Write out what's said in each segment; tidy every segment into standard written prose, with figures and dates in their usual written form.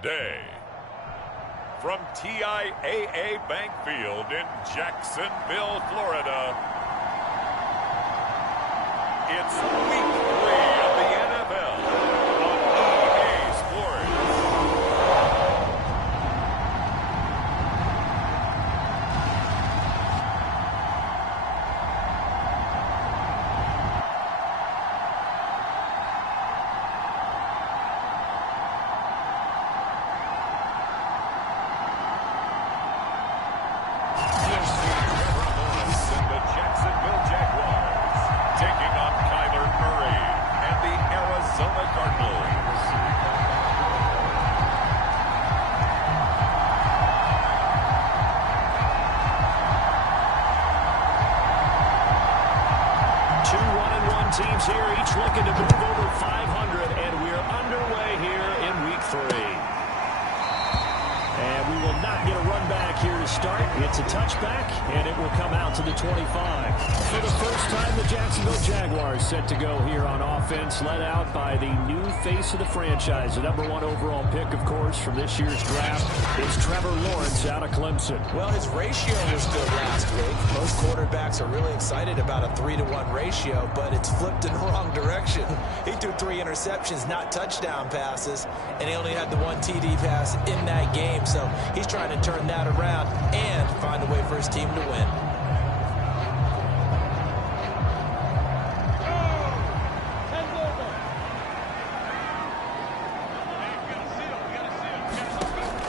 Today, from TIAA Bank Field in Jacksonville, Florida, it's Week 3 of the NFL on EA Sports. Teams here, each looking to move over 500, and we're underway here in Week 3. And we will not get a run back here to start. It's a touchback, and it will come out to the 25. For the first time, the Jacksonville Jaguars set to go here on offense, led out by the new face of the franchise. The #1 overall pick, of course, from this year's draft is Trevor Lawrence out of Clemson. Well, his ratio was good last week. Most quarterbacks are really excited about a 3-to-1 ratio, but it's flipped in the wrong direction. He threw 3 interceptions, not touchdown passes, and he only had the 1 TD pass in that game. So he's trying to turn that around and find a way for his team to win.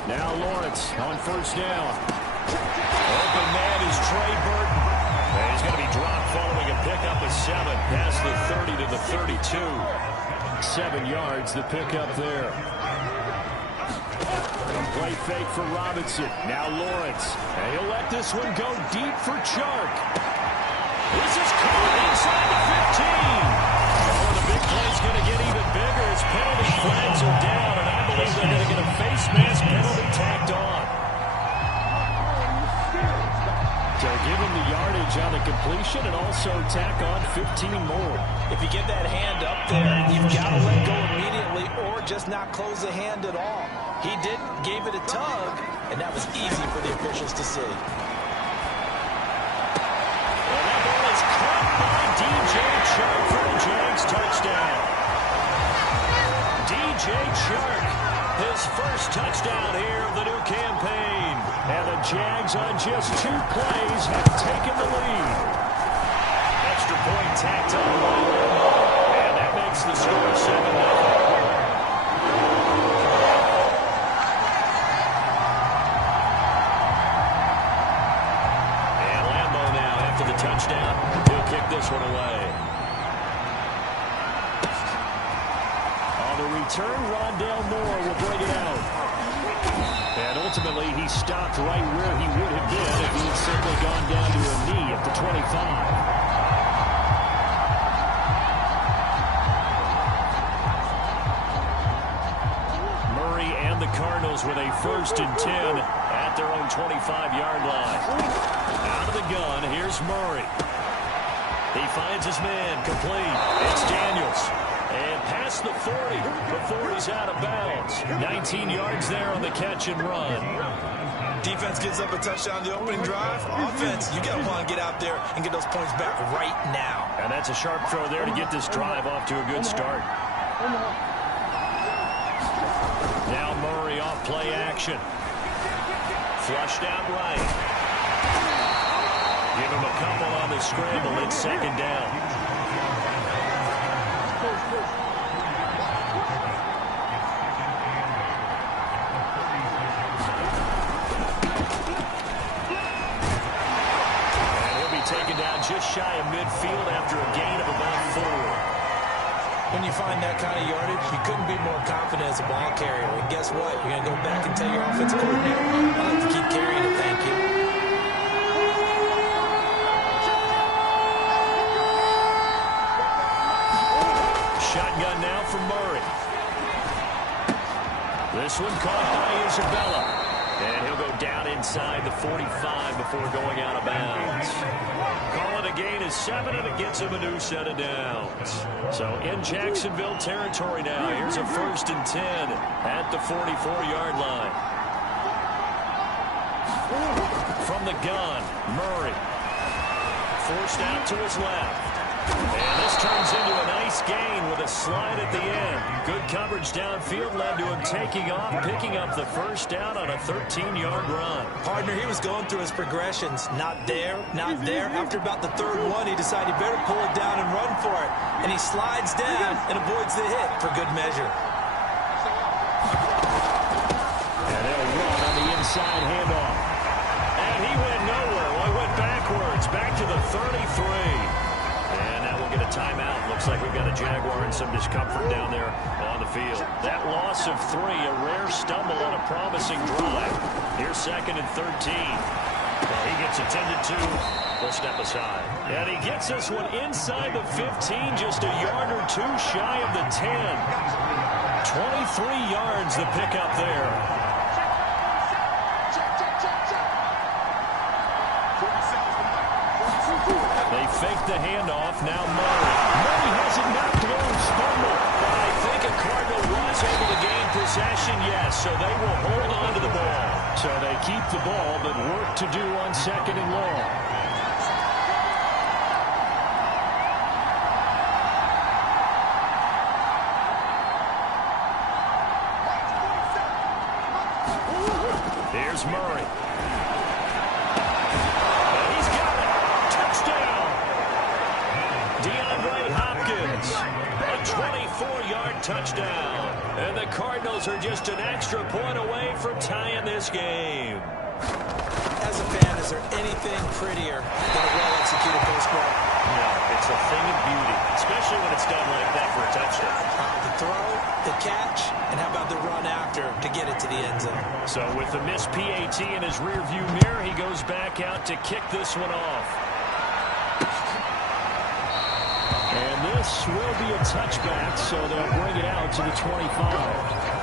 Now Lawrence on first down. Open man is Trey Burton. And he's going to be dropped following a pickup of 7 past the 30 to the 32. 7 yards, the pickup there. Play fake for Robinson. Now Lawrence. And he'll let this one go deep for Chark. This is caught inside the 15. Oh, the big play's going to get even bigger as penalty flags are down, and I believe they're going to get a face mask penalty tacked on. So give him the yardage on the completion and also tack on 15 more. If you get that hand up there, you've got to let go immediately or just not close the hand at all. He didn't, gave it a tug, and that was easy for the officials to see. Well, that ball is caught by DJ Chark for the Jags touchdown. DJ Chark, his first touchdown here of the new campaign. And the Jags on just 2 plays have taken the lead. Extra point tacked on. And that makes the score 7-0. Touchdown. He'll kick this one away. On the return, Rondale Moore will bring it out. And ultimately, he stopped right where he would have been if he had simply gone down to a knee at the 25. Murray and the Cardinals with a 1st and 10 at their own 25-yard line. Out of the gun, here's Murray. He finds his man, complete. It's Daniels. And past the 40 before he's out of bounds. 19 yards there on the catch and run. Defense gets up a touchdown the opening drive. Offense, you got to want to get out there and get those points back right now. And that's a sharp throw there to get this drive off to a good start. Now Murray off play action. Flushed out right. Give him a couple on the scramble. It's 2nd down. And he'll be taken down just shy of midfield after a gain of about 4. When you find that kind of yardage, you couldn't be more confident as a ball carrier. And guess what? You're going to go back and tell your offensive coordinator, I'd like to keep carrying it, thank you. Shotgun now for Murray. This one caught by Isabella. And he'll go down inside the 45 before going out of bounds. Call it a gain of 7, and it gets him a new set of downs. So in Jacksonville territory now. Here's a 1st and 10 at the 44-yard line. From the gun, Murray. Forced out to his left. And this turns into a nice gain with a slide at the end. Good coverage downfield led to him taking off, picking up the 1st down on a 13-yard run. Partner, he was going through his progressions. Not there, not there. After about the 3rd one, he decided he better pull it down and run for it. And he slides down and avoids the hit for good measure. And they'll run on the inside handoff. And he went nowhere. Well, he went backwards, back to the 33. And now we'll get a timeout. Looks like we've got a Jaguar in some discomfort down there on the field. That loss of 3, a rare stumble on a promising drive. Here's 2nd and 13. Well, he gets attended to. We'll step aside. And he gets this one inside the 15, just a yard or 2 shy of the 10. 23 yards the pickup there. They fake the handoff. Now Murray. Murray has it knocked loose. Fumble. But I think a Cardinal was able to gain possession, yes. So they will hold on to the ball. So they keep the ball, but work to do on 2nd and long. Here's Murray. A 24-yard touchdown. And the Cardinals are just an extra point away from tying this game. As a fan, is there anything prettier than a well-executed postball? No, it's a thing of beauty, especially when it's done like that for a touchdown. The throw, the catch, and how about the run after to get it to the end zone? So with the missed PAT in his rearview mirror, he goes back out to kick this one off. And this will be a touchback, so they'll bring it out to the 25.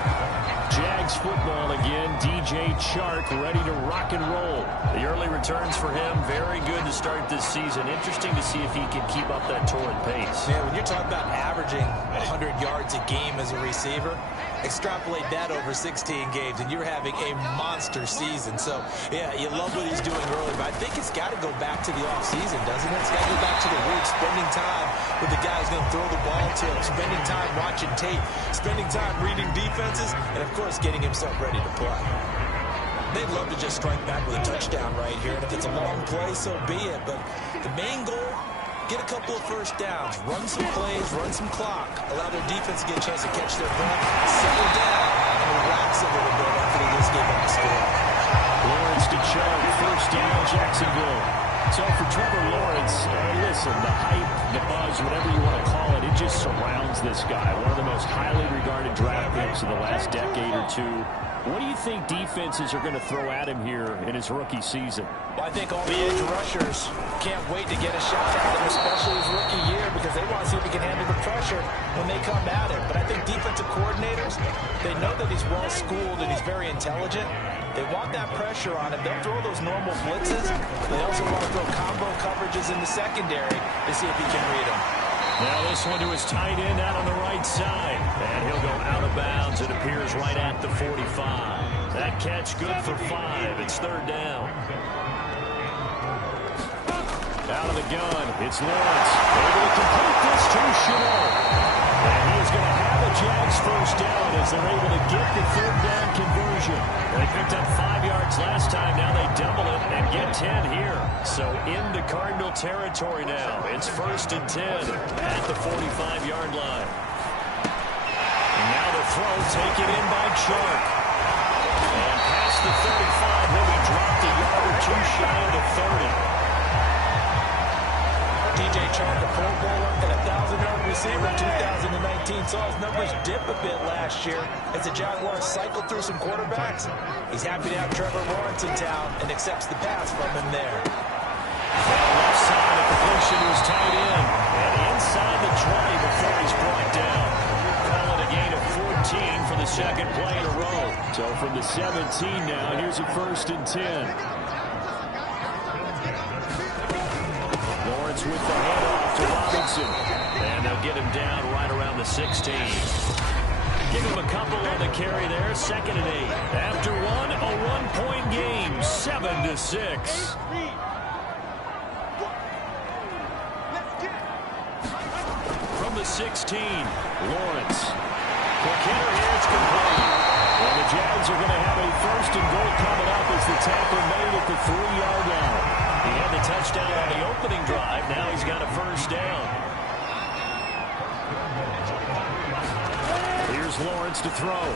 Jags football again. DJ Chark ready to rock and roll. The early returns for him, very good to start this season. Interesting to see if he can keep up that torrid pace. Yeah, when you're talking about averaging 100 yards a game as a receiver, extrapolate that over 16 games, and you're having a monster season. So, yeah, you love what he's doing early, but I think it's got to go back to the offseason, doesn't it? It's got to go back to the roots, spending time with the guys going to throw the ball to him, spending time watching tape, spending time reading defenses, and, of course, getting himself ready to play. They'd love to just strike back with a touchdown right here, and if it's a long play, so be it. But the main goal, get a couple of 1st downs, run some plays, run some clock, allow their defense to get a chance to catch their breath, settle down, and relax a little bit after they just gave up the score. Lawrence to Chubb, 1st down, Jacksonville. So for Trevor Lawrence, listen, the hype, the buzz, whatever you want to call it, it just surrounds this guy. One of the most highly regarded draft picks of the last decade or two. What do you think defenses are going to throw at him here in his rookie season? Well, I think all the edge rushers can't wait to get a shot at him, especially his rookie year, because they want to see if he can handle the pressure when they come at him. But I think defensive coordinators, they know that he's well-schooled and he's very intelligent. They want that pressure on him. They'll throw those normal blitzes. They also want to throw combo coverages in the secondary to see if he can read them. Now this one to his tight end out on the right side. And he'll go out of bounds. It appears right at the 45. That catch good for 5. It's 3rd down. Out of the gun. It's Lawrence. Able to complete this to Chanel. And he is going to have a Jags 1st down as they're able to get the 3rd down conversion. They picked up 5 yards last time. Now they double it and get 10 here. So into Cardinal territory now. It's 1st and 10 at the 45-yard line. And now the throw taken in by Chark. And past the 35, he'll be dropped a yard or 2 shy of the 30. DJ Chark, a Pro Bowler and a 1,000-yard receiver in 2019. Saw his numbers dip a bit last year as the Jaguars cycled through some quarterbacks. He's happy to have Trevor Lawrence in town and accepts the pass from him there. Left side, a completion to his tight end. And inside the 20 before he's brought down. Call it a gain of 14 for the second play in a row. So from the 17 now, here's a 1st and 10. Lawrence with the handoff to Robinson. And they'll get him down right around the 16. Give him a couple on the carry there. 2nd and 8. After one, a 1-point game, 7-6. From the 16, Lawrence. Quick hitter here, it's complete. Well, the Jags are going to have a 1st and goal coming up as the tackle made at the 3-yard line. He had the touchdown on the opening drive. Now he's got a 1st down. Here's Lawrence to throw.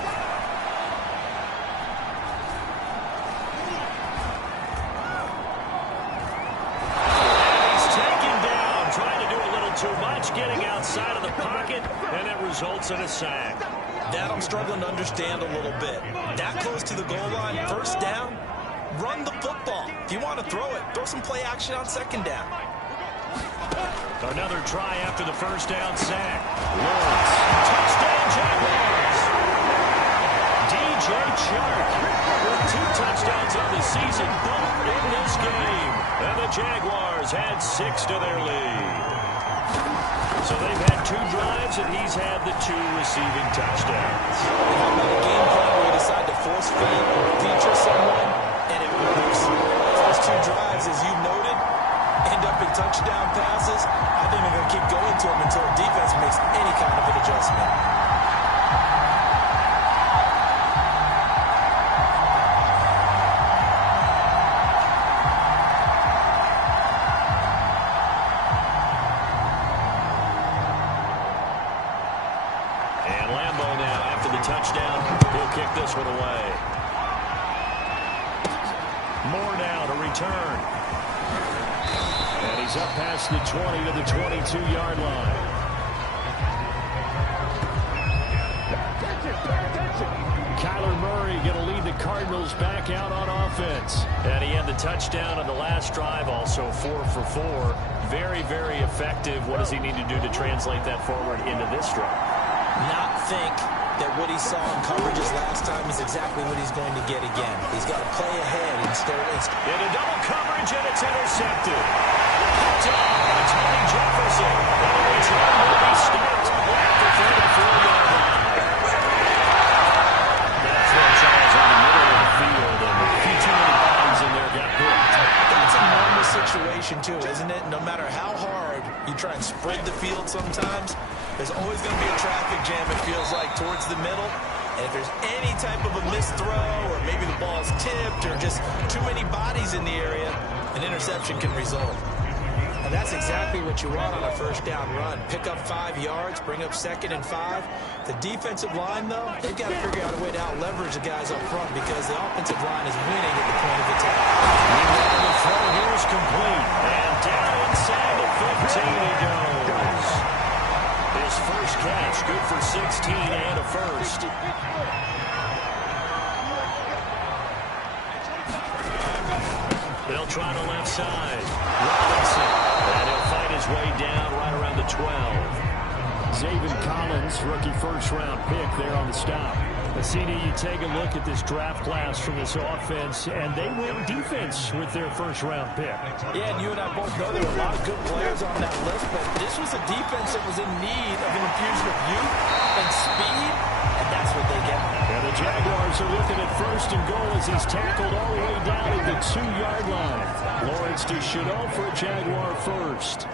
Too much, getting outside of the pocket, and it results in a sack. That I'm struggling to understand a little bit. That close to the goal line, 1st down, run the football. If you want to throw it, throw some play action on 2nd down. Another try after the 1st down sack. Lawrence, touchdown Jaguars. DJ Chark with 2 touchdowns on the season, both in this game. And the Jaguars had 6 to their lead. So they've had 2 drives, and he's had the 2 receiving touchdowns. How about a game plan where you decide to force feed or feature someone, and it works? First 2 drives, as you noted, end up in touchdown passes. I think they're going to keep going to them until the defense makes any kind of an adjustment. Touchdown. He'll kick this one away. Moore now to return. And he's up past the 20 to the 22-yard line. Kyler Murray going to lead the Cardinals back out on offense. And he had the touchdown on the last drive, also 4 for 4. Very, very effective. What does he need to do to translate that forward into this drive? Not think that what he saw in coverages last time is exactly what he's going to get again. He's got to play ahead instead of... In a double coverage, and it's intercepted. Picked off by Tony Jefferson. And the return will be stopped at the 34-yard line. That's what Charles on the middle of the field, and a few too many bodies in there got hooked. That's a normal situation, too, isn't it? No matter how hard you try and spread the field sometimes, there's always going to be a traffic jam, it feels like, towards the middle. And if there's any type of a missed throw, or maybe the ball's tipped, or just too many bodies in the area, an interception can result. And that's exactly what you want on a 1st down run. Pick up 5 yards, bring up 2nd and 5. The defensive line, though, they've got to figure out a way to out-leverage the guys up front because the offensive line is winning at the point of attack. Meanwhile, the throw here is complete. And down inside the 15 he goes. His first catch, good for 16 and a 1st. They'll try the left side. Robinson. And he'll fight his way down right around the 12. Zaven Collins, rookie 1st-round pick there on the stop. Cassini, you take a look at this draft class from this offense, and they win defense with their 1st-round pick. Yeah, and you and I both know there were a lot of good players on that list, but this was a defense that was in need of an infusion of youth and speed, and that's what they get. And the Jaguars are looking at 1st and goal as he's tackled all the way down at the 2-yard line. Lawrence to Chenault for a Jaguar 1st.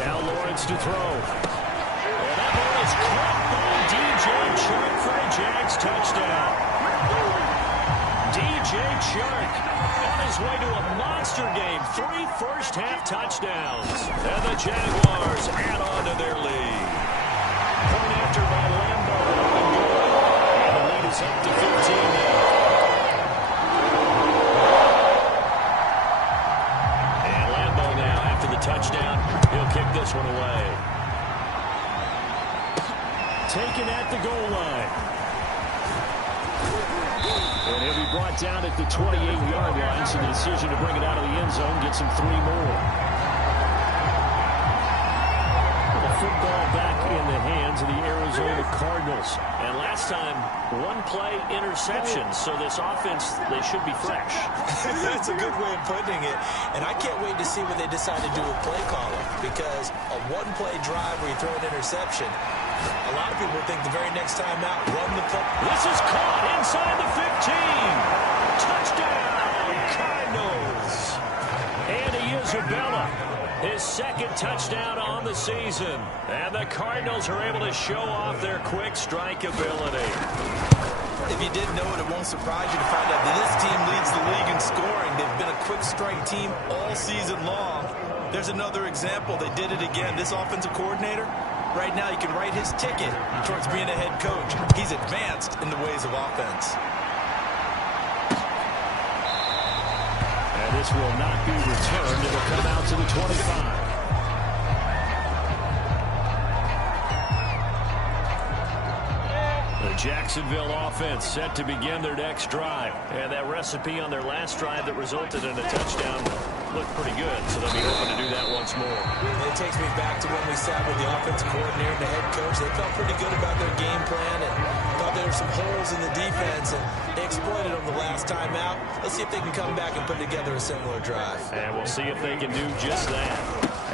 Now Lawrence to throw. And that ball is caught by DJ Chark for a Jags touchdown. DJ Chark on his way to a monster game. 3 first-half touchdowns. And the Jaguars add on to their lead. Point after by Lambo. And the lead is up to 15 now. And Lambo now after the touchdown. He'll kick this one away. Taken at the goal line. And he'll be brought down at the 28-yard line, so the decision to bring it out of the end zone gets him 3 more. football back in the hands of the Arizona Cardinals. And last time, one-play interception. So this offense, they should be fresh. That's a good way of putting it. And I can't wait to see what they decide to do with play calling. Because a one-play drive where you throw an interception, a lot of people think the very next time out, run the play. This is caught inside the 15. Touchdown, Cardinals. Andy Isabella, his second touchdown on the season. And the Cardinals are able to show off their quick strike ability. If you didn't know it, it won't surprise you to find out that this team leads the league in scoring. They've been a quick strike team all season long. There's another example. They did it again. This offensive coordinator, right now you can write his ticket towards being a head coach. He's advanced in the ways of offense. And this will not be returned. It'll come out to the 25. The Jacksonville offense set to begin their next drive. And that recipe on their last drive that resulted in a touchdown looked pretty good, so they'll be hoping to do that once more. And it takes me back to when we sat with the offensive coordinator and the head coach. They felt pretty good about their game plan and thought there were some holes in the defense, and they exploited them the last time out. Let's see if they can come back and put together a similar drive. And we'll see if they can do just that.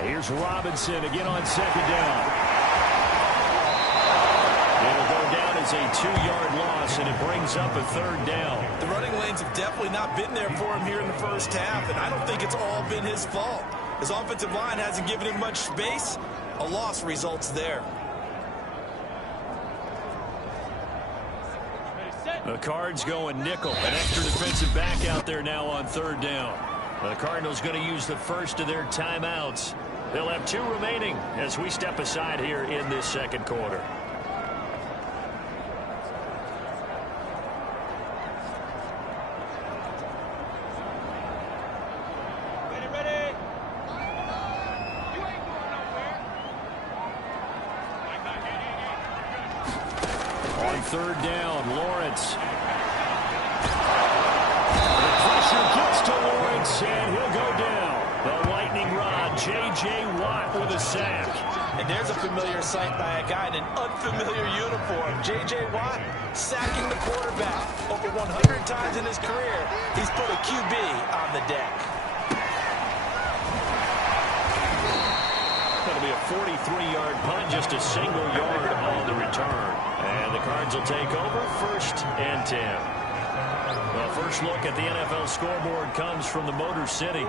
Here's Robinson again on second down. It'll go down as a 2-yard loss, and it brings up a third down. The running lanes have definitely not been there for him here in the first half, and I don't think it's all been his fault. His offensive line hasn't given him much space. A loss results there. The Cards going nickel. An extra defensive back out there now on third down. The Cardinals going to use the first of their timeouts. They'll have 2 remaining as we step aside here in this second quarter. Third down, Lawrence. The pressure gets to Lawrence, and he'll go down. The lightning rod, J.J. Watt with a sack. And there's a familiar sight by a guy in an unfamiliar uniform. J.J. Watt sacking the quarterback. Over 100 times in his career, he's put a QB on the deck. That'll be a 43-yard punt, just a single yard on the return. And the Cards will take over, 1st and 10. The first look at the NFL scoreboard comes from the Motor City.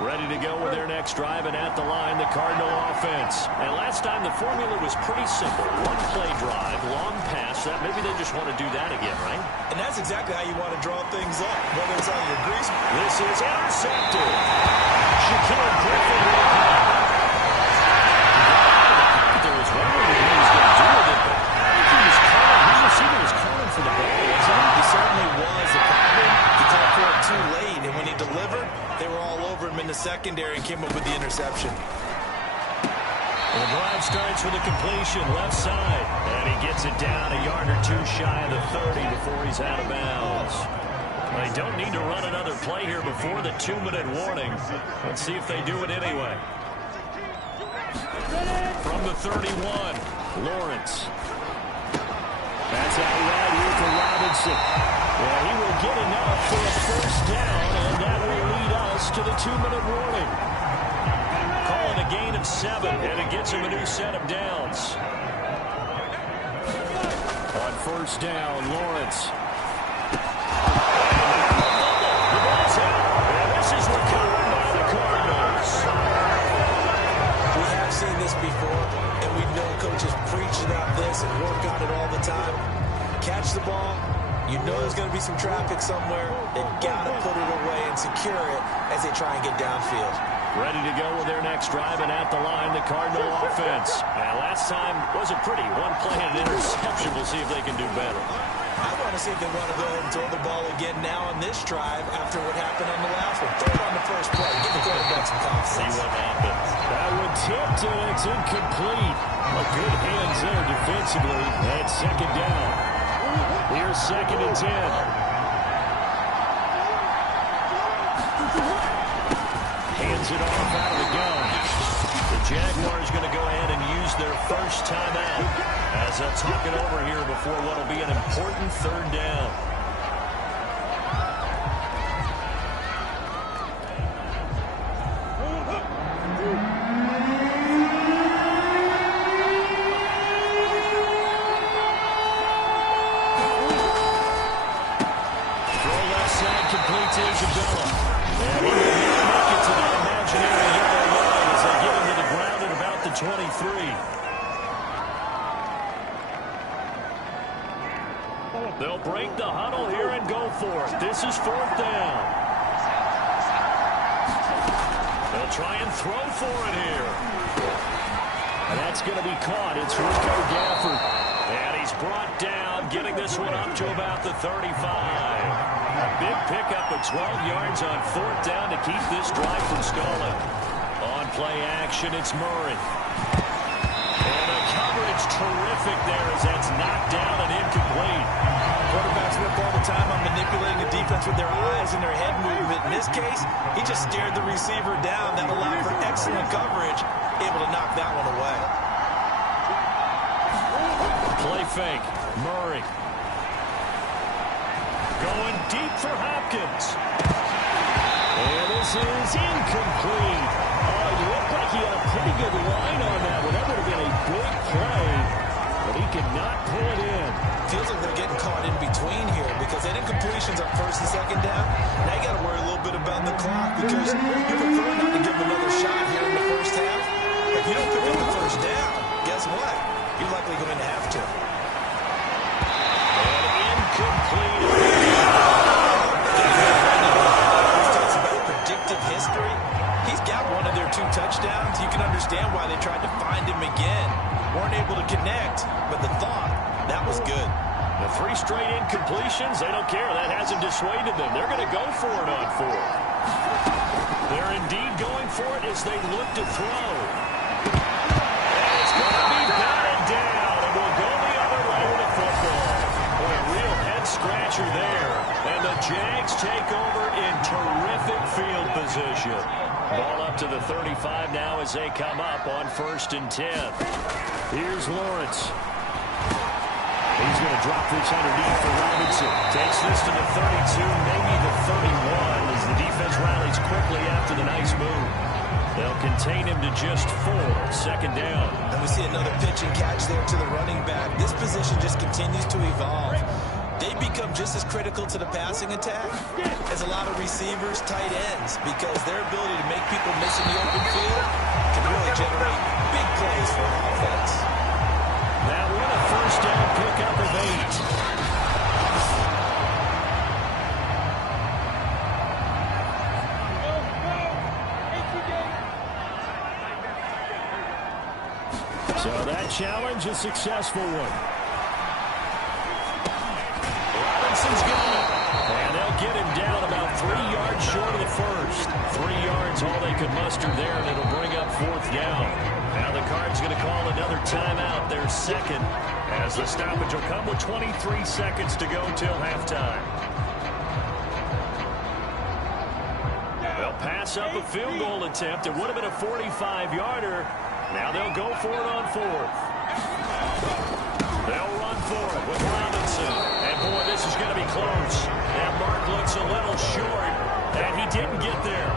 Ready to go with their next drive, and at the line, the Cardinal offense. And last time, the formula was pretty simple. One-play drive, long pass. That maybe they just want to do that again, right? And that's exactly how you want to draw things up, whether it's on your grease. This is intercepted. Shaquille Griffin will there was wondering what he was going to do with it, but I think he was calling. His receiver was calling for the ball, wasn't he? He certainly was. The problem, he called for it too late, and when he delivered, they were all over him in the secondary and came up with the interception. The drive starts with a completion left side, and he gets it down a yard or 2 shy of the 30 before he's out of bounds. They don't need to run another play here before the 2-minute warning. Let's see if they do it anyway. From the 31, Lawrence. That's out right here for Robinson. Well, he will get enough for a first down, and that will lead us to the 2-minute warning. Calling a gain of 7, and it gets him a new set of downs. On first down, Lawrence. The ball's out, and this is recovered by the Cardinals. We have seen this before, and we know coaches preach about this and work on it all the time. Catch the ball. You know there's going to be some traffic somewhere. They've got to put it away and secure it as they try and get downfield. Ready to go with their next drive, and at the line, the Cardinal offense. And last time wasn't pretty. One play and an interception. We'll see if they can do better. I want to see if they want to go ahead and throw the ball again now on this drive after what happened on the last one. Throw it on the first play. Give the quarterback some confidence. See what happens. That one tipped, and it's incomplete. A good hands there defensively. That's second down. Here's 2nd and 10. Hands it off out of the gun. The Jaguars going to go ahead and use use their first timeout as they'll talk it over here before what will be an important third down. They'll break the huddle here and go for it. This is fourth down. They'll try and throw for it here. And that's going to be caught. It's Rico Gafford. And he's brought down, getting this one up to about the 35. A big pickup of 12 yards on fourth down to keep this drive from stalling. On play action, it's Murray. And the coverage terrific there as that's knocked down and incomplete. Quarterbacks work all the time on manipulating the defense with their eyes and their head movement. In this case, he just stared the receiver down. That allowed for excellent coverage, able to knock that one away. Play fake. Murray. Going deep for Hopkins. And this is incomplete. Oh, you look like he had a pretty good line on that one. That would have been a big play, but he could not pull it in. Feels like they're getting caught in between here because that incompletion's on first and second down. Now you got to worry a little bit about the clock because you prefer not to give them another shot here in the first half. If you don't pick up the first down, guess what? You're likely going to have to. And incomplete. Talks about predictive history. He's got one of their 2 touchdowns. You can understand why they tried to find him again. Weren't able to connect, but the thought, that was good. The 3 straight incompletions, they don't care. That hasn't dissuaded them. They're going to go for it on 4. They're indeed going for it as they look to throw. And it's going to be batted down, and we'll go the other way with the football. Boy, a real head-scratcher there. And the Jags take over in terrific field position. Ball up to the 35 now as they come up on 1st and 10. Here's Lawrence. He's going to drop this underneath for Robinson. Takes this to the 32, maybe the 31, as the defense rallies quickly after the nice move. They'll contain him to just 4, 2nd down. And we see another pitch and catch there to the running back. This position just continues to evolve. They become just as critical to the passing attack as a lot of receivers, tight ends, because their ability to make people miss in the open field can really generate big plays for offense. That one a first down pickup of 8. So that challenge, a successful one. Robinson's going. And they'll get him down about 3 yards short of the first. 3 yards, all they could muster there, and it'll bring up 4th down. Now the Cards going to call another timeout, their 2nd, as the stoppage will come with 23 seconds to go till halftime. They'll pass up a field goal attempt. It would have been a 45-yarder. Now they'll go for it on 4th. They'll run for it with Robinson. And boy, this is going to be close. And Mark looks a little short, and he didn't get there.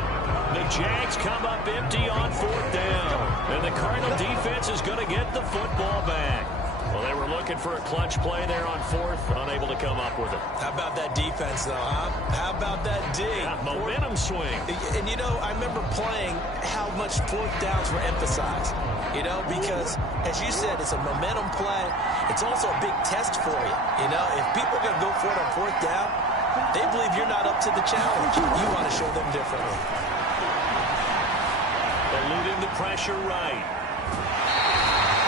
The Jags come up empty on 4th down. And the Cardinal defense is going to get the football back. Well, they were looking for a clutch play there on 4th, unable to come up with it. How about that defense, though, huh? How about that dig? Yeah, momentum swing. And, you know, I remember playing how much 4th downs were emphasized. You know, because, as you said, it's a momentum play. It's also a big test for you. You know, if people are going to go for it on 4th down, they believe you're not up to the challenge. You want to show them differently. Eluding the pressure right.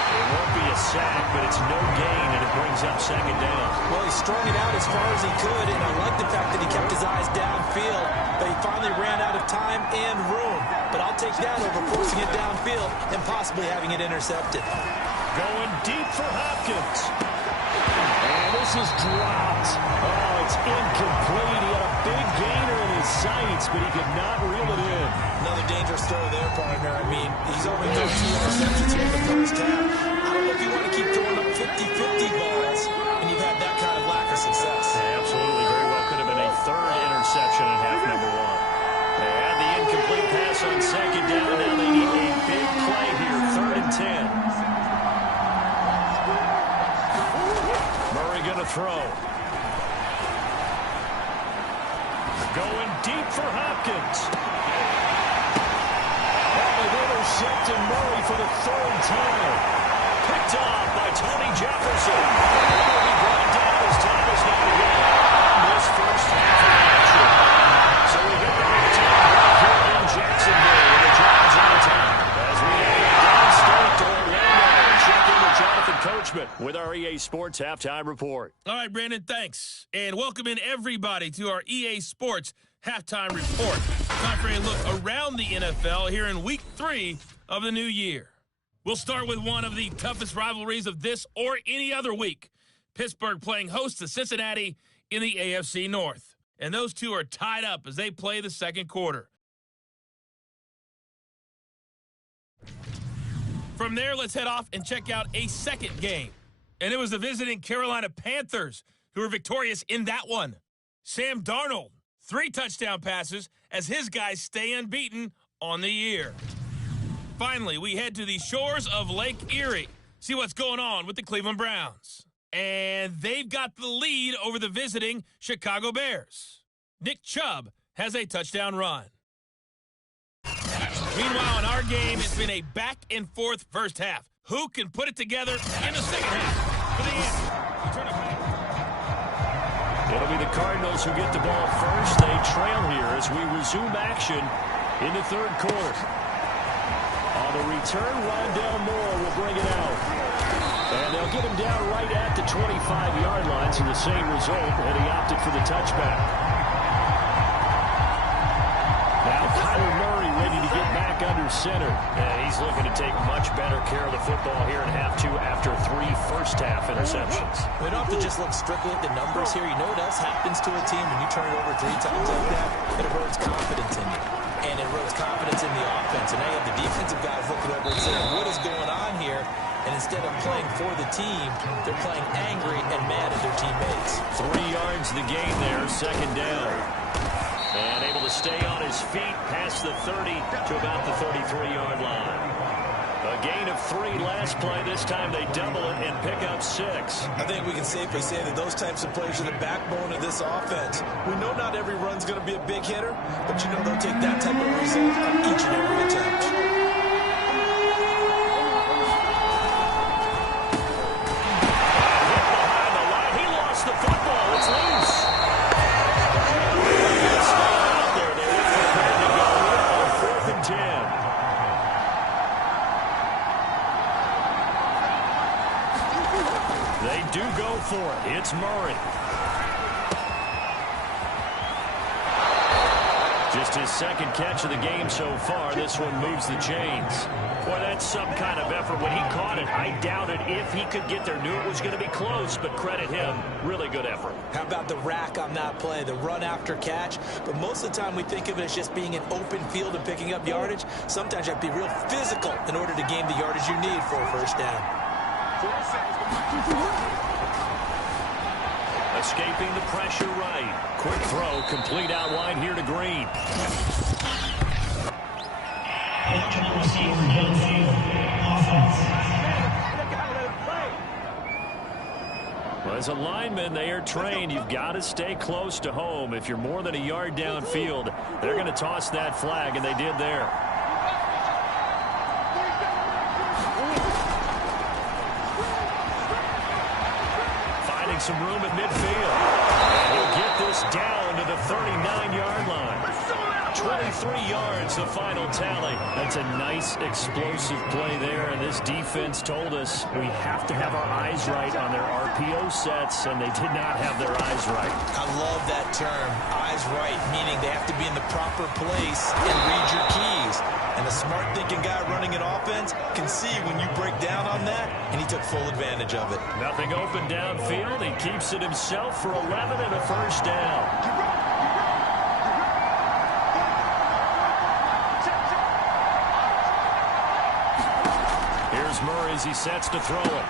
It won't be a sack, but it's no gain, and it brings up 2nd down. Well, he strung it out as far as he could, and I like the fact that he kept his eyes downfield, but he finally ran out of time and room. But I'll take that over forcing it downfield and possibly having it intercepted. Going deep for Hopkins. And this is dropped. Oh, it's incomplete. He had a big gainer, and he his sights, but he could not reel it in. Another dangerous throw there, partner. I mean, he's already thrown 2 interceptions here in the first half. I don't know if you want to keep throwing up 50-50 balls when you've had that kind of lack of success. Yeah, absolutely. Very well could have been a third interception in half number 1. They had the incomplete pass on second down. Now they need a big play here, 3rd and 10. Murray going to throw. Going deep for Hopkins. And they've intercepted Murray for the 3rd time. Picked off by Tony Jefferson. And will be brought down as time is now to go. This first half of action. So we get the halftime break here in Jacksonville with the Giants on top. As we head downstate to Orlando, check in with Jonathan Coachman with our EA Sports Halftime Report. All right, Brandon, thanks. And welcome in everybody to our EA Sports Halftime Report. Time for a look around the NFL here in Week 3 of the new year. We'll start with one of the toughest rivalries of this or any other week. Pittsburgh playing host to Cincinnati in the AFC North. And those two are tied up as they play the second quarter. From there, let's head off and check out a second game. And it was the visiting Carolina Panthers who were victorious in that one. Sam Darnold, 3 touchdown passes as his guys stay unbeaten on the year. Finally, we head to the shores of Lake Erie. See what's going on with the Cleveland Browns. And they've got the lead over the visiting Chicago Bears. Nick Chubb has a touchdown run. Meanwhile, in our game, it's been a back-and-forth first half. Who can put it together in the second half? For the end. It'll be the Cardinals who get the ball first. They trail here as we resume action in the third quarter. On the return, Rondell Moore will bring it out. And they'll get him down right at the 25-yard line, so the same result, and he opted for the touchback. Now Kyler Murray ready to get back under center. And he's looking to take much better care of the football here in half 2 after 3 first-half interceptions. We don't have to just look strictly at the numbers here. You know what else happens to a team when you turn it over 3 times like that? It erodes confidence in you. And it erodes confidence in the offense. And now you have the defensive guys looking over and saying, what is going on here? And instead of playing for the team, they're playing angry and mad at their teammates. 3 yards the gain there, second down. And able to stay on his feet past the 30 to about the 33-yard line. A gain of 3 last play. This time they double it and pick up 6. I think we can safely say that those types of plays are the backbone of this offense. We know not every run's going to be a big hitter, but you know they'll take that type of result on each and every attempt. They do go for it. It's Murray. Just his second catch of the game so far. This one moves the chains. Boy, that's some kind of effort. When he caught it, I doubted if he could get there. Knew it was going to be close, but credit him. Really good effort. How about the rack on that play, the run after catch? But most of the time we think of it as just being an open field and picking up yardage. Sometimes you have to be real physical in order to gain the yardage you need for a first down. Escaping the pressure right. Quick throw, complete out wide here to Green. Well, as a lineman, they are trained. You've got to stay close to home. If you're more than a yard downfield, they're going to toss that flag, and they did there. Some room at midfield. He'll get this down to the 39-yard line. 23 yards, the final tally. That's a nice, explosive play there, and this defense told us we have to have our eyes right on their RPO sets, and they did not have their eyes right. I love that term, eyes right, meaning they have to be in the proper place and read your keys. And a smart thinking guy running an offense can see when you break down on that, and he took full advantage of it. Nothing open downfield. He keeps it himself for 11 and a first down. Here's Murray as he sets to throw it.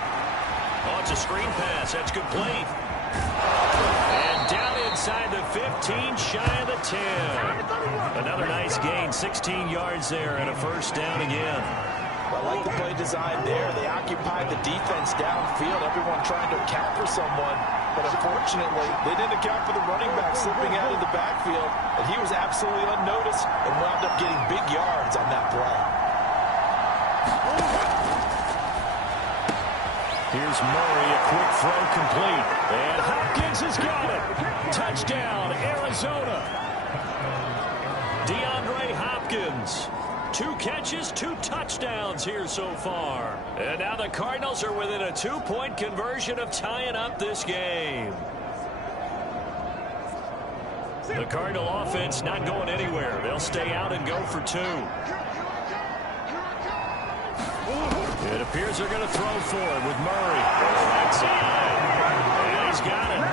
Oh, it's a screen pass. That's complete. And down inside the 15, shy of the 10. Another nice gain, 16 yards there, and a first down again. I like the play design there. They occupied the defense downfield, everyone trying to account for someone. But unfortunately, they didn't account for the running back slipping out of the backfield, and he was absolutely unnoticed and wound up getting big yards on that play. Here's Murray, a quick throw complete. And Hopkins has got it. Touchdown, Arizona. DeAndre Hopkins. 2 catches, 2 touchdowns here so far. And now the Cardinals are within a 2-point conversion of tying up this game. The Cardinal offense not going anywhere. They'll stay out and go for 2. It appears they're going to throw for it with Murray. Right side. And he's got it.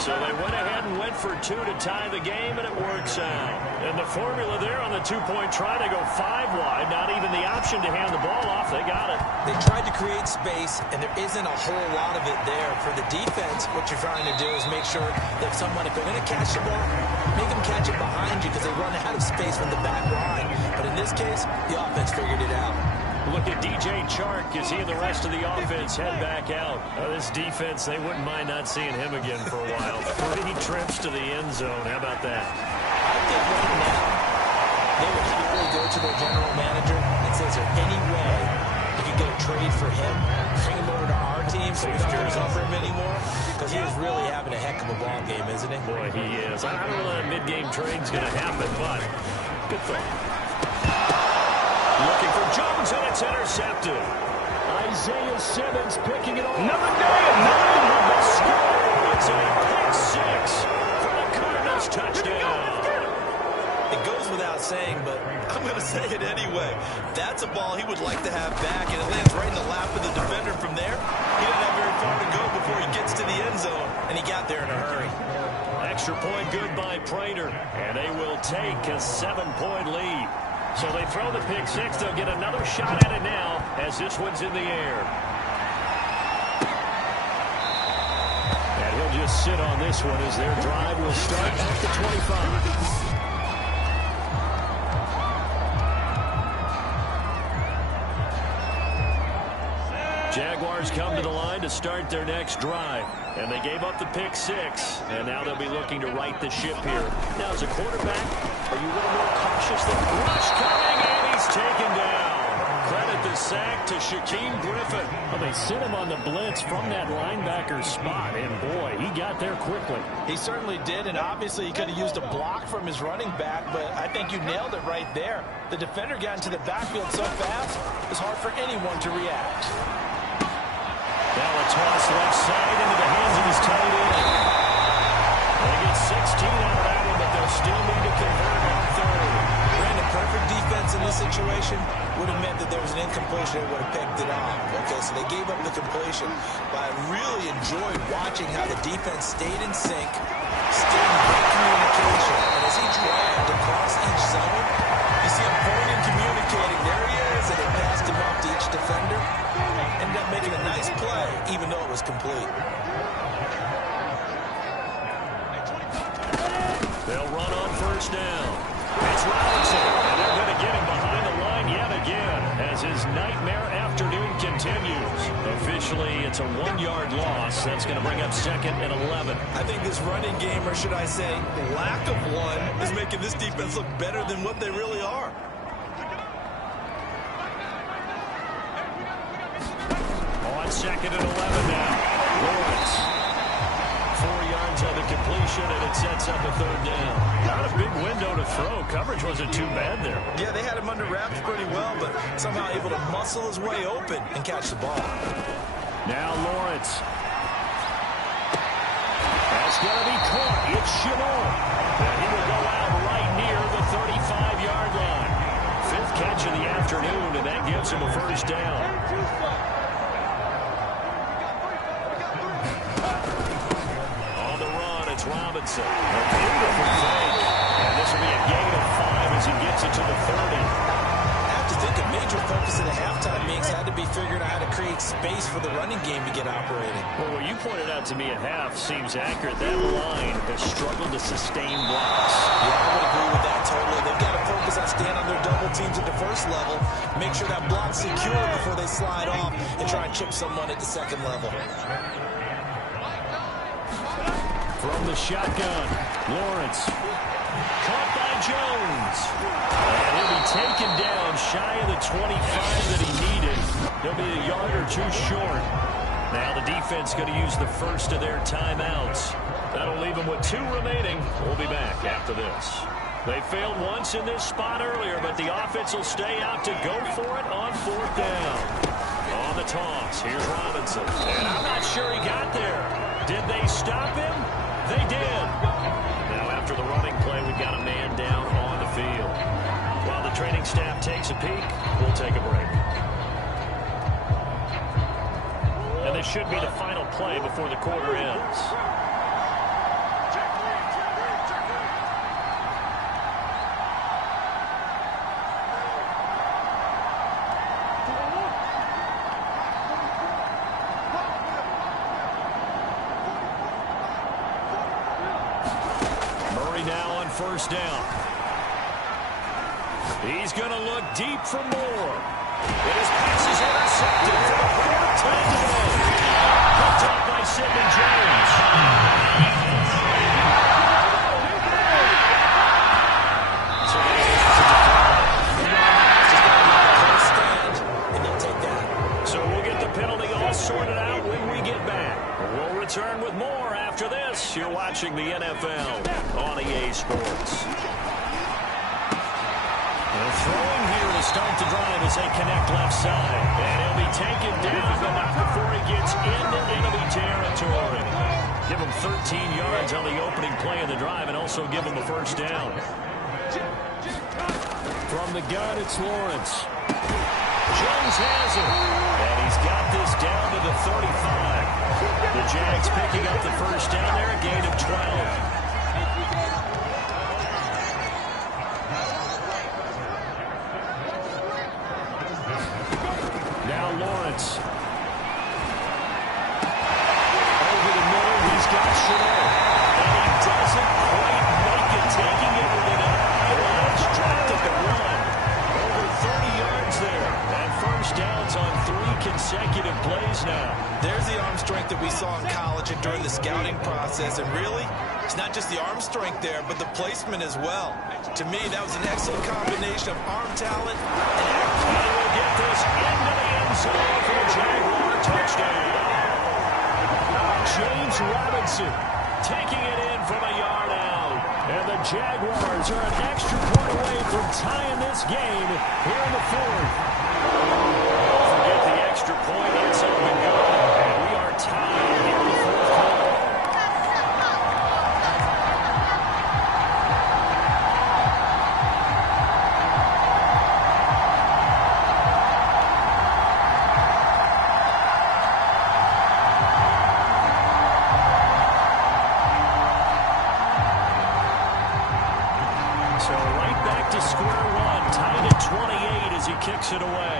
So they went ahead and went for 2 to tie the game, and it works out. And the formula there on the 2-point try to go 5 wide, not even the option to hand the ball off. They got it. They tried to create space, and there isn't a whole lot of it there. For the defense, what you're trying to do is make sure that someone, if they're going to catch the ball, make them catch it behind you because they run out of space from the back line. But in this case, the offense figured it out. Look at DJ Chark as he and the rest of the offense head back out. This defense, they wouldn't mind not seeing him again for a while. 3 trips to the end zone. How about that? I think right now they would probably go to their general manager and say, is there any way we could get a trade for him, bring him over to our team so we don't have to cover him anymore? Because he is really having a heck of a ball game, isn't he? Boy, he is. I don't know that a mid-game trade's going to happen, but good thought. Looking for Jones, and it's intercepted. Isaiah Simmons picking it off. Another day, another score. It's a pick 6 for the Cardinals touchdown. It goes without saying, but I'm going to say it anyway. That's a ball he would like to have back, and it lands right in the lap of the defender. From there, he didn't have very far to go before he gets to the end zone, and he got there in a hurry. Extra point good by Prater, and they will take a 7-point lead. So they throw the pick 6. They'll get another shot at it now as this one's in the air. And he'll just sit on this one as their drive will start at the 25. Jaguars come to the line to start their next drive. And they gave up the pick 6. And now they'll be looking to right the ship here. Now, as a quarterback, are you a little more cautious than rush coming? And he's taken down. Credit the sack to Shaquem Griffin. Well, they sent him on the blitz from that linebacker spot. And, boy, he got there quickly. He certainly did, and obviously he could have used a block from his running back, but I think you nailed it right there. The defender got into the backfield so fast, it's hard for anyone to react. Now a toss left side into the hands of his tight end. They get 16 out of that one, but they'll still need to convert on 3rd. Brandon, perfect defense in this situation would have meant that there was an incompletion that would have picked it off. Okay, so they gave up the completion, but I really enjoyed watching how the defense stayed in sync, stayed in great communication, and as he dragged across each zone, you see him pointing, communicating. There he is, and it passed him off to each defender. Ended up making a nice play, even though it was complete. They'll run on 1st down. It's Robinson, and they're going to get him behind the line yet again as his nightmare afternoon continues. Officially, it's a 1-yard loss. That's going to bring up 2nd and 11. I think this running game, or should I say lack of one, is making this defense look better than what they really are. On 2nd and 11 now. Lawrence. 4 yards on the completion, and it sets up a 3rd down. Not a big window to throw. Coverage wasn't too bad there. Yeah, they had him under wraps pretty well, but somehow able to muscle his way open and catch the ball. Now Lawrence. That's going to be caught. It's Chabot. And he will go out right near the 35-yard line. 5th catch of the afternoon, and that gives him a 1st down. Robinson. A beautiful fake. And this will be a gain of 5 as he gets it to the 30. I have to think a major focus of the halftime meetings had to be figuring out how to create space for the running game to get operating. Well, what you pointed out to me at half seems accurate. That line has struggled to sustain blocks. Yeah, I would agree with that totally. They've got to focus on staying on their double teams at the first level, make sure that block's secure before they slide off and try and chip someone at the second level. From the shotgun, Lawrence. Caught by Jones. And he'll be taken down shy of the 25 that he needed. He'll be a yard or two short. Now the defense going to use the first of their timeouts. That'll leave them with 2 remaining. We'll be back after this. They failed once in this spot earlier, but the offense will stay out to go for it on 4th down. On the toss, here's Robinson. And I'm not sure he got there. Did they stop him? They did. Now after the running play, we've got a man down on the field. While the training staff takes a peek, we'll take a break. And this should be the final play before the quarter ends. Now on 1st down. He's going to look deep for more. And his pass is intercepted for the 4th time today. Picked up by Sidney Jones. So and they'll take that. So we'll get the penalty all sorted out when we get back. We'll return with more after this. You're watching the NFL on EA Sports. They're throwing here to start the drive as they connect left side. And he'll be taken down, but not before he gets into enemy territory. Give him 13 yards on the opening play of the drive and also give him a 1st down. From the gun, it's Lawrence. Jones has it. And he's got this down to the 35. The Jags picking up the 1st down there, a gain of 12. Now Lawrence. Over the middle, he's got Chanel. And he doesn't quite make it, taking it within an eye line. Dropped at the 1. Over 30 yards there. And 1st downs on 3 consecutive plays now. There's the arm strength that we saw in college and during the scouting process. And really, it's not just the arm strength there, but the placement as well. To me, that was an excellent combination of arm talent and accuracy. And we'll get this into the end zone for a Jaguar touchdown. James Robinson taking it in from a yard out. And the Jaguars are an extra point away from tying this game here in the 4th. Forget the extra point. It's up and go. And we are tied here in the 4th quarter. So right back to square one, tied at 28 as he kicks it away.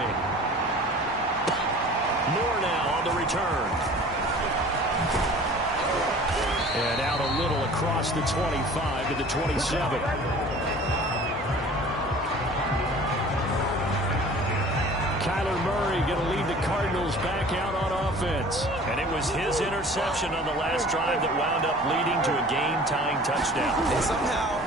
Moore now on the return. And out a little across the 25 to the 27. Kyler Murray going to lead the Cardinals back out on offense. And it was his interception on the last drive that wound up leading to a game-tying touchdown. And somehow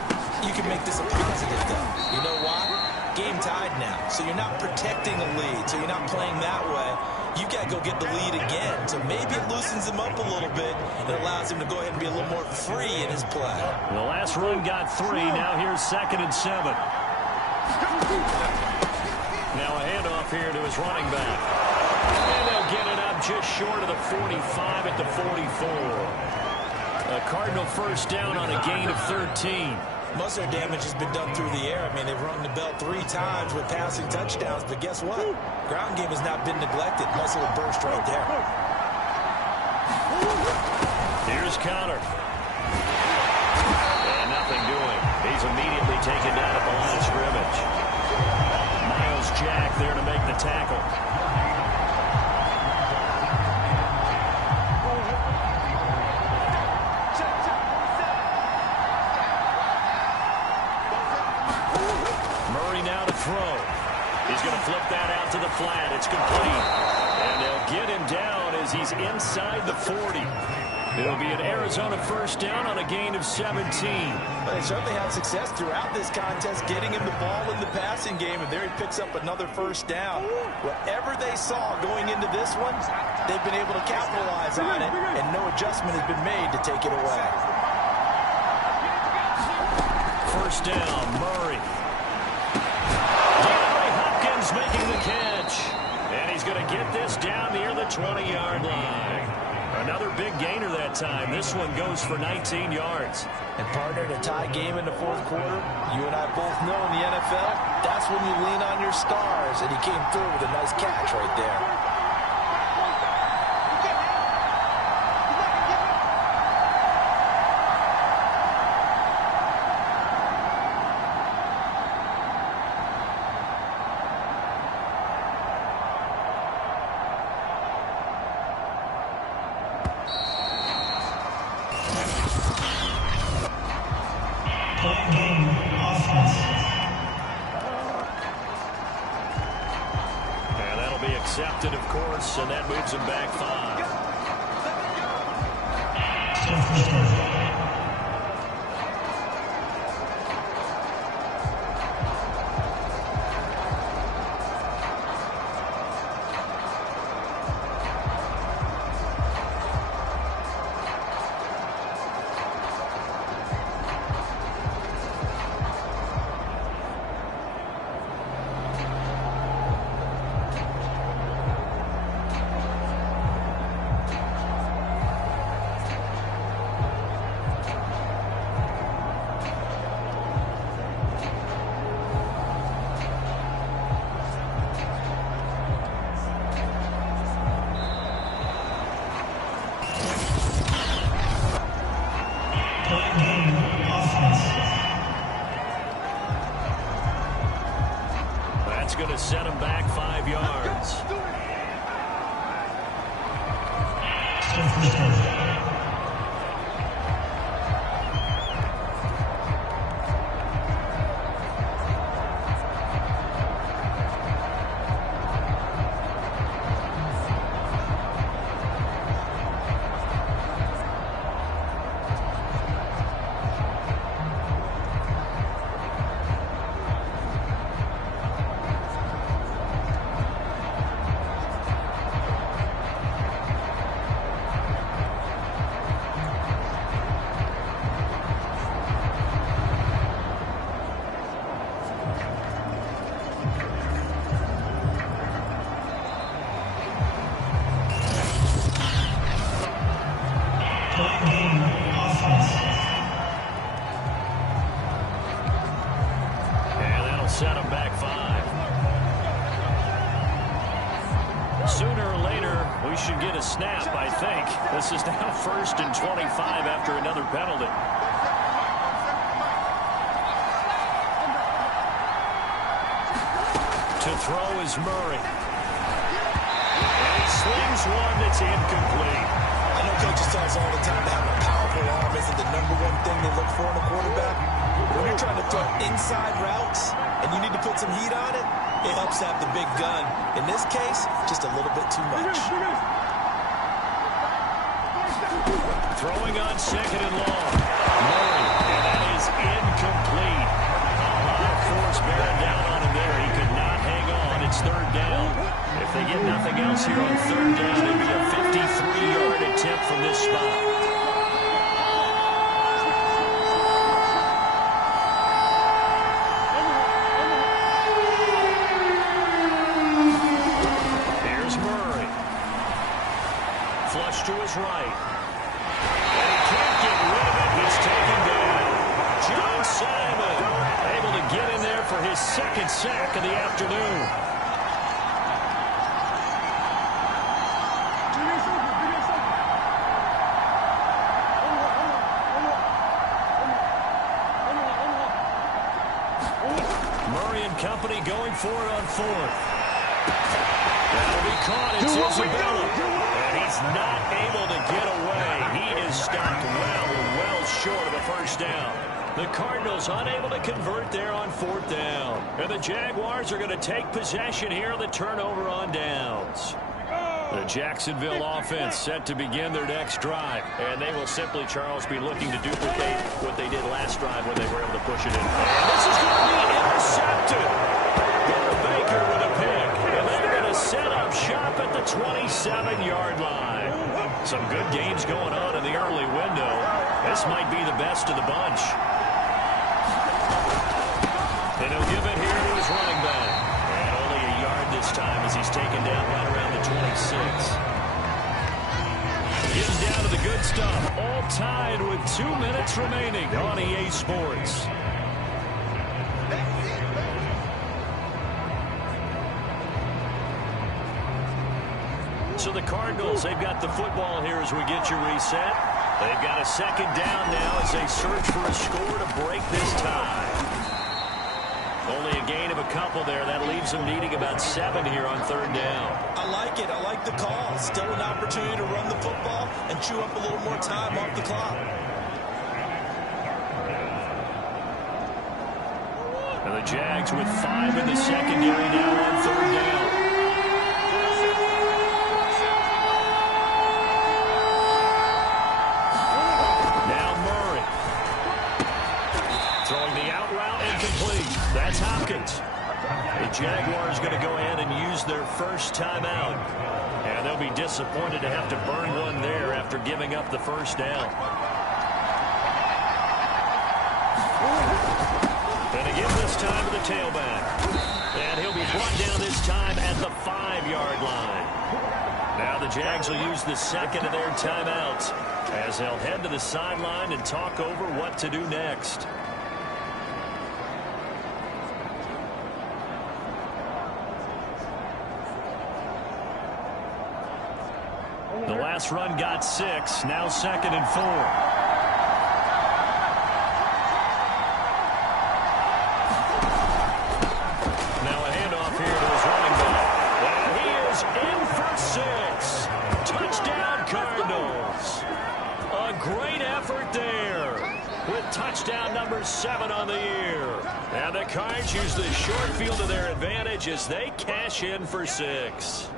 you can make this a positive, though. You know why? Game tied now. So you're not protecting a lead. So you're not playing that way. You've got to go get the lead again. So maybe it loosens him up a little bit and allows him to go ahead and be a little more free in his play. The last run got 3. Now here's 2nd and 7. Now a handoff here to his running back. And they'll get it up just short of the 45 at the 44. A Cardinal 1st down on a gain of 13. Most of their damage has been done through the air. I mean, they've rung the bell 3 times with passing touchdowns, but guess what? Ground game has not been neglected. Nice little burst right there. Here's Conner. And nothing doing. He's immediately taken down at the line of scrimmage. Miles Jack there to make the tackle. Murray now to throw. He's going to flip that out to the flat. It's complete. And they'll get him down as he's inside the 40. It'll be an Arizona first down on a gain of 17. Well, they certainly had success throughout this contest getting him the ball in the passing game, and there he picks up another first down. Whatever they saw going into this one, they've been able to capitalize on it, and no adjustment has been made to take it away. First down, Murray. Hopkins making the catch. And he's going to get this down near the 20-yard line. Another big gainer that time. This one goes for 19 yards. And partner, in a tie game in the fourth quarter, you and I both know in the NFL, that's when you lean on your stars. And he came through with a nice catch right there. And that'll be accepted, of course, and that moves him back 5. That's going to set him back 5 yards. And that'll set him back 5. Sooner or later, we should get a snap, I think. This is now 1st and 25 after another penalty. To throw is Murray. And he slings one that's incomplete. I know coaches tell us all the time to have a powerful arm isn't the number one thing they look for in a quarterback. When you're trying to throw inside routes and you need to put some heat on it, it helps have the big gun. In this case, just a little bit too much. Throwing on 2nd and long. Murray, and that is incomplete. A lot of force bearing down on him there. He could not hang on. It's 3rd down. If they get nothing else here on 3rd down, it'd be a 53-yard attempt from this spot. Here's Murray. Flush to his right. And he can't get rid of it. He's taken down. John Simon able to get in there for his 2nd sack of the afternoon. Murray and company going for it on fourth. That'll be caught. It's Isabella. And he's not able to get away. He is stopped well short of a first down. The Cardinals unable to convert there on fourth down. And the Jaguars are going to take possession here on the turnover on downs. The Jacksonville offense set to begin their next drive. And they will simply, Charles, be looking to duplicate what they did last drive when they were able to push it in. And this is going to be intercepted. Baker with a pick. And they're going to set up shop at the 27-yard line. Some good games going on in the early window. This might be the best of the bunch. And he'll give it here to his running back. And only a yard this time as he's taken down right around the 26. Getting down to the good stuff. All tied with 2 minutes remaining on EA Sports. So the Cardinals, they've got the football here as we get you reset. They've got a second down now as they search for a score to break this tie. Only a gain of a couple there. That leaves them needing about 7 here on third down. I like it. I like the call. Still an opportunity to run the football and chew up a little more time off the clock. And the Jags with 5 in the secondary now on third down. That's Hopkins. The Jaguars going to go ahead and use their first timeout. And they'll be disappointed to have to burn one there after giving up the first down. And again this time to the tailback. And he'll be brought down this time at the 5-yard line. Now the Jags will use the second of their timeouts as they'll head to the sideline and talk over what to do next. The last run got 6, now 2nd and 4. Now a handoff here to his running back. And he is in for 6. Touchdown Cardinals. A great effort there with touchdown number 7 on the year. And the Cards use the short field to their advantage as they cash in for 6.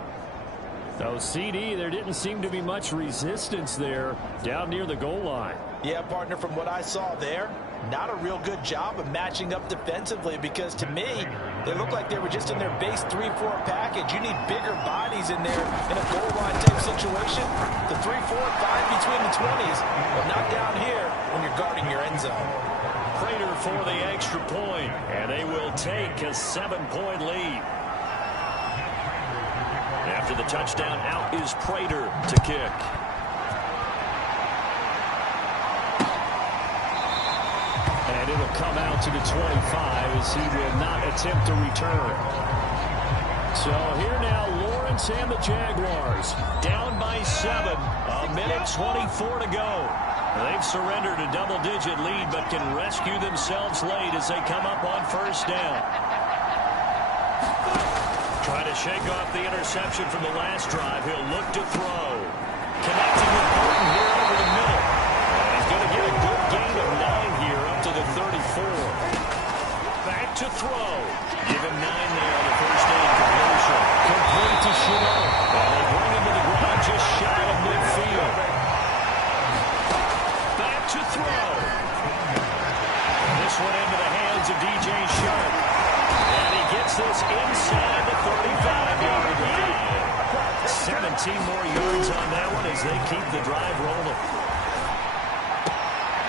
So, CD, there didn't seem to be much resistance there down near the goal line. Yeah, partner, from what I saw there, not a real good job of matching up defensively because, to me, they looked like they were just in their base 3-4 package. You need bigger bodies in there in a goal line type situation. The 3-4, 5 between the 20s, but not down here when you're guarding your end zone. Prater for the extra point, and they will take a 7-point lead. After the touchdown, out is Prater to kick. And it'll come out to the 25 as he will not attempt to return. So here now, Lawrence and the Jaguars down by 7. A minute 24 to go. They've surrendered a double-digit lead but can rescue themselves late as they come up on first down. Trying to shake off the interception from the last drive. He'll look to throw. Connecting with Burton here over the middle. And he's going to get a good gain of 9 here up to the 34. Back to throw. Give him 9 there on the first down conversion. Complete to Chanel. And they bring him to the ground just shy of midfield. Back to throw. This one into the hands of DJ Sharp. And he gets this inside the 35-yard line. 17 more yards on that one as they keep the drive rolling.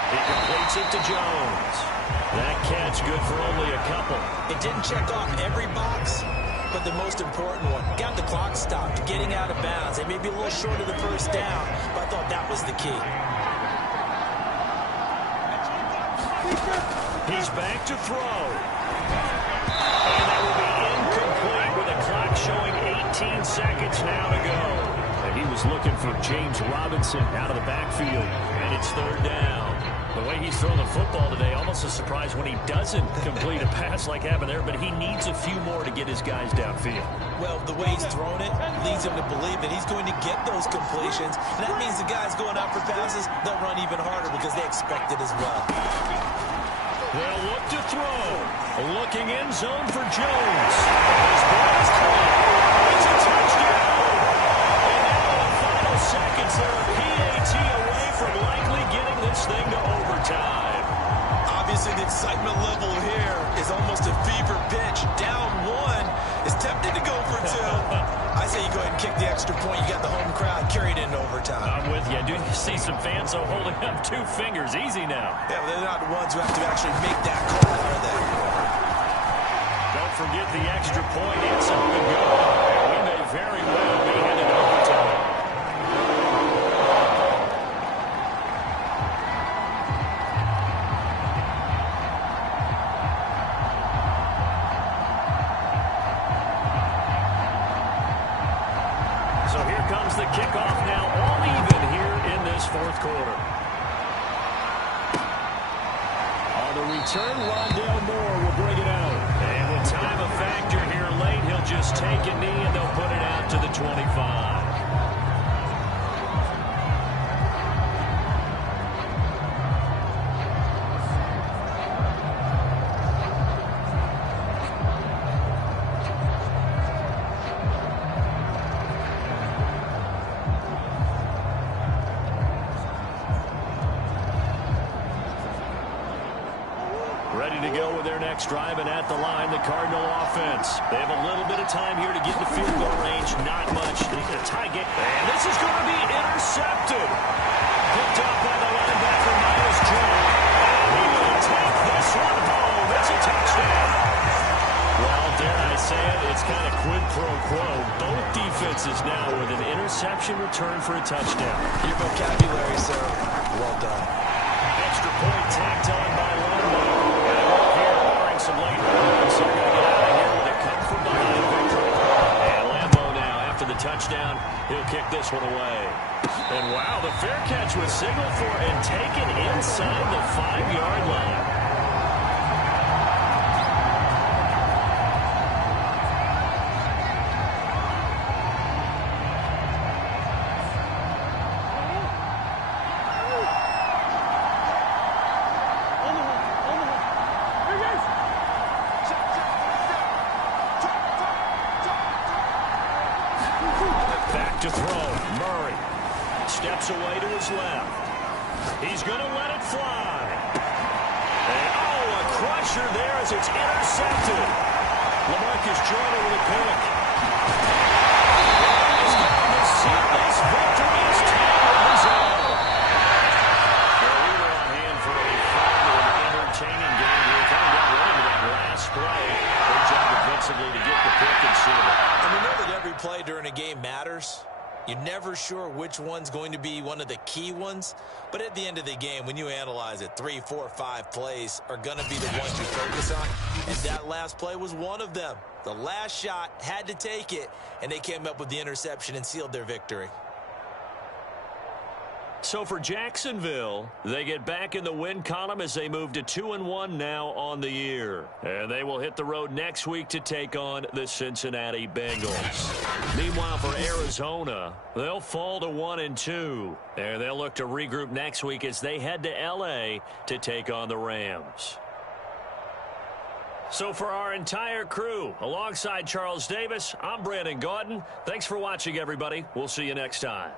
He completes it to Jones. That catch good for only a couple. It didn't check off every box, but the most important one. Got the clock stopped, getting out of bounds. It may be a little short of the first down, but I thought that was the key. He's back to throw. And that will be incomplete with the clock showing 18 seconds now to go. And he was looking for James Robinson out of the backfield. And it's third down. The way he's thrown the football today. Almost a surprise when he doesn't complete a pass like happened there, but he needs a few more to get his guys downfield. Well, the way he's thrown it leads him to believe that he's going to get those completions. And that means the guys going out for passes, they'll run even harder because they expect it as well. They'll look to throw. Looking end zone for Jones. His ball is caught. It's a touchdown. And now in the final seconds, they're a PAT away from likely getting this thing to overtime. Obviously, the excitement level here is almost a fever pitch. Down one, is tempted to go for two. I say you go ahead and kick the extra point. You got the home crowd carried into overtime. I'm with you. I do see some fans though holding up 2 fingers. Easy now. Yeah, they're not the ones who have to actually make that call, are they? Don't forget the extra point. It's on the go. We may very well be headed to overtime. So here comes the kickoff now, all even here in this fourth quarter. On the return, Rondale Moore will bring it out. And with time a factor here late, he'll just take a knee and they'll put it out to the 25. Ready to go with their next drive, and at the line, the Cardinal offense. They have a little bit of time here to get in the field goal range. Not much. They get a tie game. And this is going to be intercepted. Picked up by the linebacker, Miles Drake. And he will take this one home. It's a touchdown. Well, dare I say it, it's kind of quid pro quo. Both defenses now with an interception return for a touchdown. Your vocabulary, sir. Well done. Extra point tacked on by Lambo. Some late runs. They're going to get out of here with a come-from-behind victory. And Lambo now, after the touchdown, he'll kick this one away. And wow, the fair catch was signaled for and taken inside the 5-yard line. To throw. Murray steps away to his left. He's going to let it fly. And a crusher there as it's intercepted. LaMarcus Joyner with a pick. He's got this seamless victory as Taylor is out. Well, we were on hand for a fun and entertaining game here. Kind of got right into that last play. Good job defensively to get the pick and seal it. And we know that every play during a game matters. You're never sure which one's going to be one of the key ones. But at the end of the game, when you analyze it, 3, 4, 5 plays are going to be the ones you focus on. And that last play was one of them. The last shot had to take it, and they came up with the interception and sealed their victory. So for Jacksonville, they get back in the win column as they move to 2-1 now on the year. And they will hit the road next week to take on the Cincinnati Bengals. Meanwhile, for Arizona, they'll fall to 1-2. And they'll look to regroup next week as they head to L.A. to take on the Rams. So for our entire crew, alongside Charles Davis, I'm Brandon Gaudin. Thanks for watching, everybody. We'll see you next time.